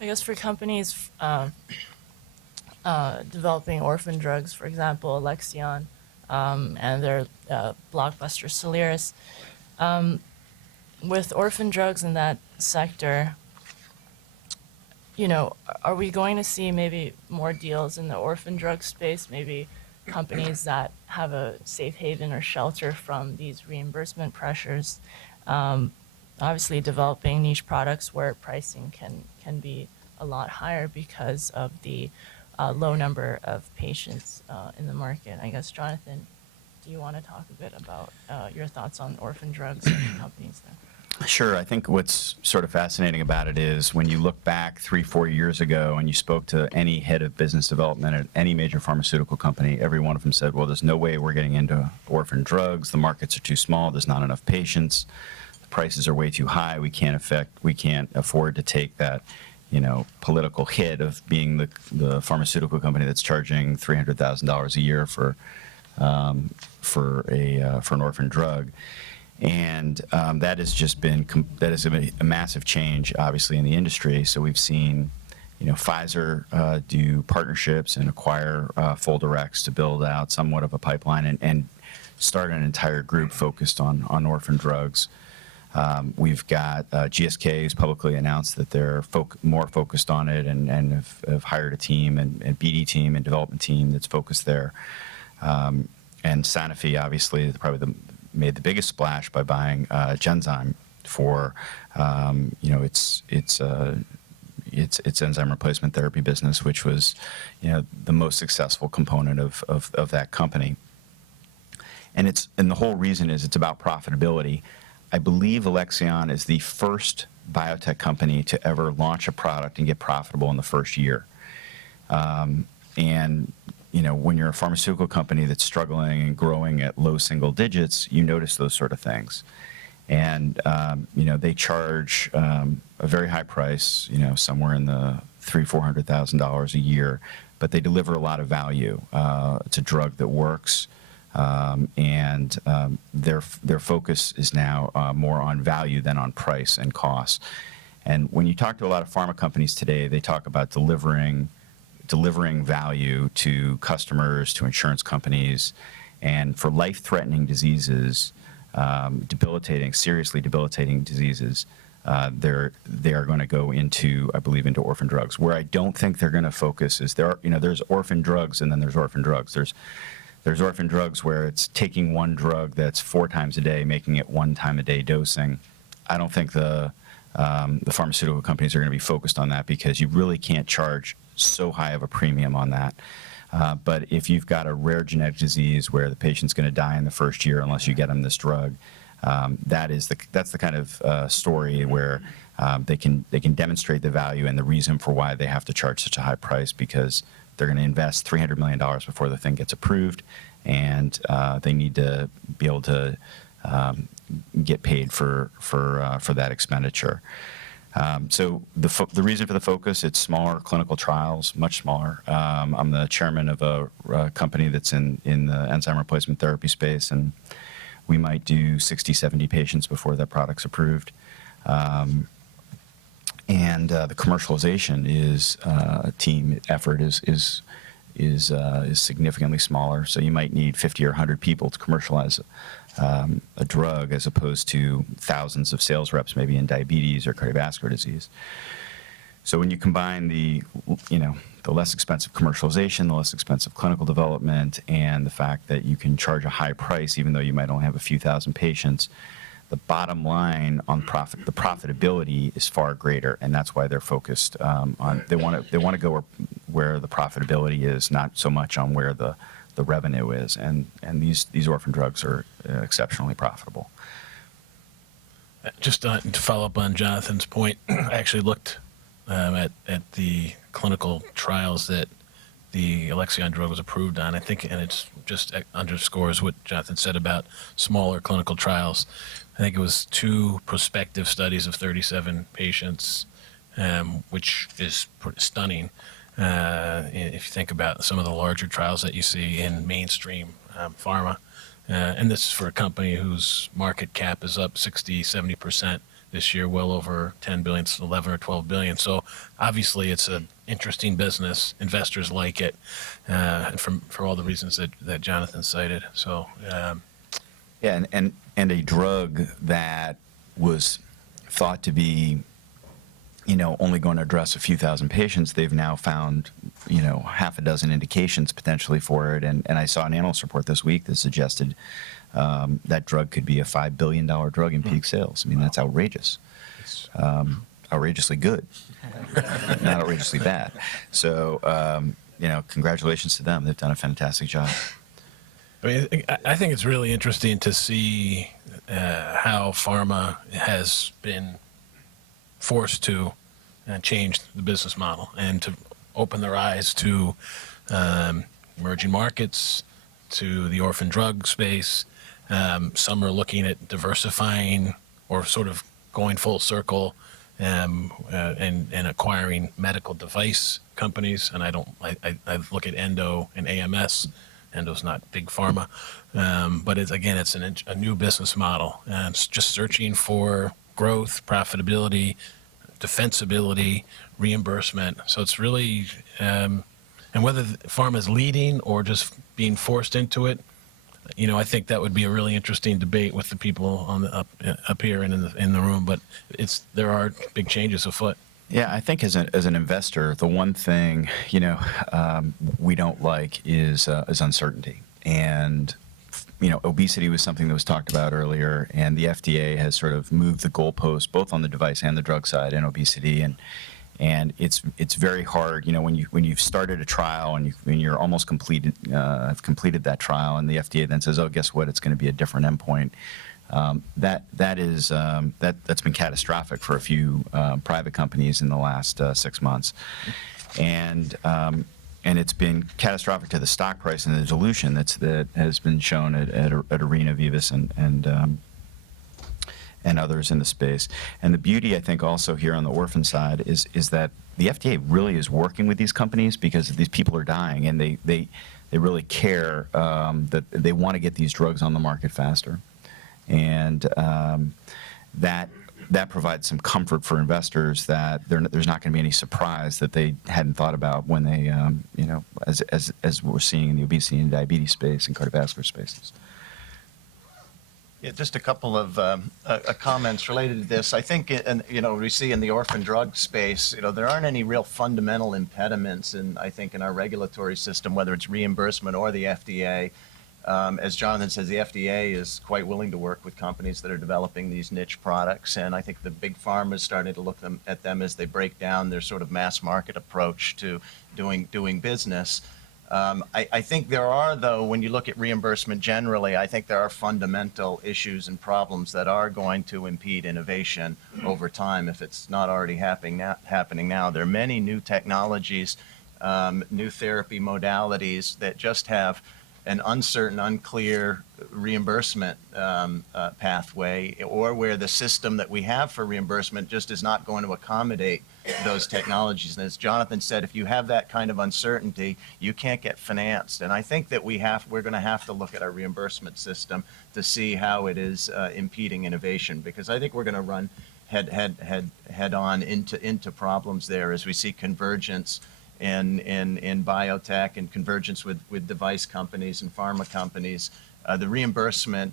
I guess for companies developing orphan drugs, for example, Alexion, and their blockbuster Soliris, with orphan drugs in that sector, are we going to see maybe more deals in the orphan drug space, maybe companies that have a safe haven or shelter from these reimbursement pressures, obviously developing niche products where pricing can be a lot higher because of the low number of patients in the market? I guess, Jonathan, do you want to talk a bit about your thoughts on orphan drugs and companies there? Sure. I think what's sort of fascinating about it is when you look back 3-4 years ago and you spoke to any head of business development at any major pharmaceutical company, every one of them said, well, there's no way we're getting into orphan drugs. The markets are too small. There's not enough patients. The prices are way too high. We can't afford to take that, political hit of being the pharmaceutical company that's charging $300,000 a year for an orphan drug. And that has just been a massive change, obviously, in the industry. So we've seen, Pfizer do partnerships and acquire full directs to build out somewhat of a pipeline and start an entire group focused on orphan drugs. We've got GSK has publicly announced that they're more focused on it and have hired a team and BD team and development team that's focused there. And Sanofi, obviously, made the biggest splash by buying Genzyme for its enzyme replacement therapy business, which was the most successful component of that company. And the whole reason is it's about profitability. I believe Alexion is the first biotech company to ever launch a product and get profitable in the first year. When you're a pharmaceutical company that's struggling and growing at low single digits, you notice those sort of things. And, they charge a very high price, somewhere in the $300,000-$400,000 a year, but they deliver a lot of value. It's a drug that works, and their focus is now more on value than on price and cost. And when you talk to a lot of pharma companies today, they talk about delivering value to customers, to insurance companies, and for life-threatening diseases, seriously debilitating diseases, they are going to go into, I believe, into orphan drugs. Where I don't think they're going to focus is there's orphan drugs and then there's orphan drugs. There's orphan drugs where it's taking one drug that's 4 times a day, making it 1 time a day dosing. I don't think the pharmaceutical companies are going to be focused on that because you really can't charge so high of a premium on that. But if you've got a rare genetic disease where the patient's going to die in the first year unless you get them this drug, that's the kind of story where they can demonstrate the value and the reason for why they have to charge such a high price, because they're going to invest $300 million before the thing gets approved, and they need to be able to get paid for that expenditure. So the reason for the focus, it's smaller clinical trials, much smaller. I'm the chairman of a company that's in the enzyme replacement therapy space, and we might do 60, 70 patients before that product's approved. And the commercialization team effort is significantly smaller. So you might need 50 or 100 people to commercialize a drug, as opposed to thousands of sales reps, maybe in diabetes or cardiovascular disease. So when you combine the less expensive commercialization, the less expensive clinical development, and the fact that you can charge a high price, even though you might only have a few thousand patients, the bottom line on the profitability is far greater, and that's why they're focused on. They want to go where the profitability is, not so much on where the revenue is, and these orphan drugs are exceptionally profitable. Just to follow up on Jonathan's point, I actually looked at the clinical trials that the Alexion drug was approved on. I think, and it's just underscores what Jonathan said about smaller clinical trials. I think it was 2 prospective studies of 37 patients, which is pretty stunning. If you think about some of the larger trials that you see in mainstream pharma, and this is for a company whose market cap is up 60, 70% this year, well over 10 billion, 11 or 12 billion. So obviously it's an interesting business. Investors like it, for all the reasons that Jonathan cited. So, Yeah, and a drug that was thought to be, only going to address a few thousand patients, they've now found, half a dozen indications potentially for it. And I saw an analyst report this week that suggested that drug could be a $5 billion drug in peak sales. I mean, that's outrageous. Outrageously good, not outrageously bad. So, congratulations to them. They've done a fantastic job. I mean, I think it's really interesting to see how pharma has been forced to change the business model and to open their eyes to emerging markets, to the orphan drug space. Some are looking at diversifying or sort of going full circle and acquiring medical device companies. And I look at Endo and AMS. Endo's not big pharma, but it's a new business model, and it's just searching for growth, profitability, defensibility, reimbursement. So it's really, and whether pharma is leading or just being forced into it, I think that would be a really interesting debate with the people on the up here and in the room. But there are big changes afoot. Yeah, I think as an investor, the one thing we don't like is uncertainty, and obesity was something that was talked about earlier, and the FDA has sort of moved the goalpost both on the device and the drug side in obesity, and it's very hard when you've started a trial and you're almost completed that trial, and the FDA then says, oh, guess what, it's going to be a different endpoint. That's been catastrophic for a few private companies in the last 6 months, and it's been catastrophic to the stock price and the dilution that has been shown at Arena, Vivus, and others in the space. And the beauty, I think, also here on the orphan side is that the FDA really is working with these companies because these people are dying, and they really care that they want to get these drugs on the market faster. And that provides some comfort for investors that there's not going to be any surprise that they hadn't thought about when they, as we're seeing in the obesity and diabetes space and cardiovascular spaces. Yeah, just a couple of comments related to this. I think, we see in the orphan drug space, there aren't any real fundamental impediments in our regulatory system, whether it's reimbursement or the FDA. As Jonathan says, the FDA is quite willing to work with companies that are developing these niche products, and I think the big pharma is starting to look at them as they break down their sort of mass market approach to doing business. I think there are, though, when you look at reimbursement generally, I think there are fundamental issues and problems that are going to impede innovation over time if it's not already happening now. There are many new technologies, new therapy modalities that just have an uncertain, unclear reimbursement pathway, or where the system that we have for reimbursement just is not going to accommodate those technologies. And as Jonathan said, if you have that kind of uncertainty, you can't get financed. And I think that we're going to have to look at our reimbursement system to see how it is impeding innovation, because I think we're going to run head on into problems there as we see convergence in biotech and convergence with device companies and pharma companies. The reimbursement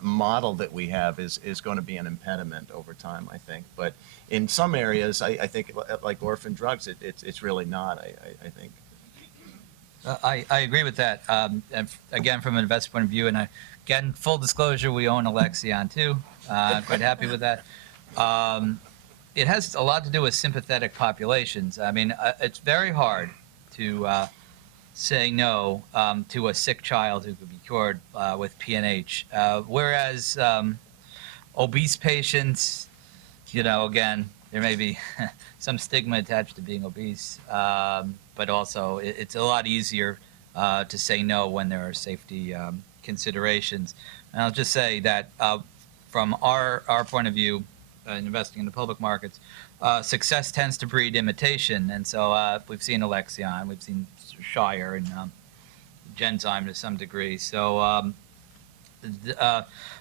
model that we have is going to be an impediment over time, I think. But in some areas, I think, like orphan drugs, it's really not, I think. I agree with that. And again, from an investor point of view, and again, full disclosure, we own Alexion too. Quite happy with that. It has a lot to do with sympathetic populations. I mean, it's very hard to say no to a sick child who could be cured with PNH. Whereas obese patients, again, there may be some stigma attached to being obese, but also it's a lot easier to say no when there are safety considerations. And I'll just say that from our point of view, investing in the public markets, success tends to breed imitation. And so we've seen Alexion, we've seen Shire and Genzyme to some degree. So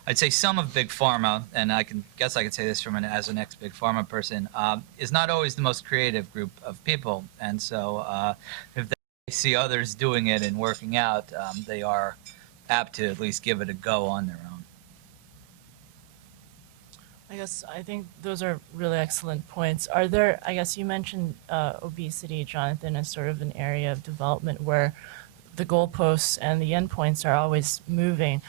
I'd say some of big pharma, and I could say this as an ex-big pharma person, is not always the most creative group of people. And so if they see others doing it and working out, they are apt to at least give it a go on their own. I think those are really excellent points. Are there, I guess you mentioned obesity, Jonathan, as sort of an area of development where the goalposts and the endpoints are always moving.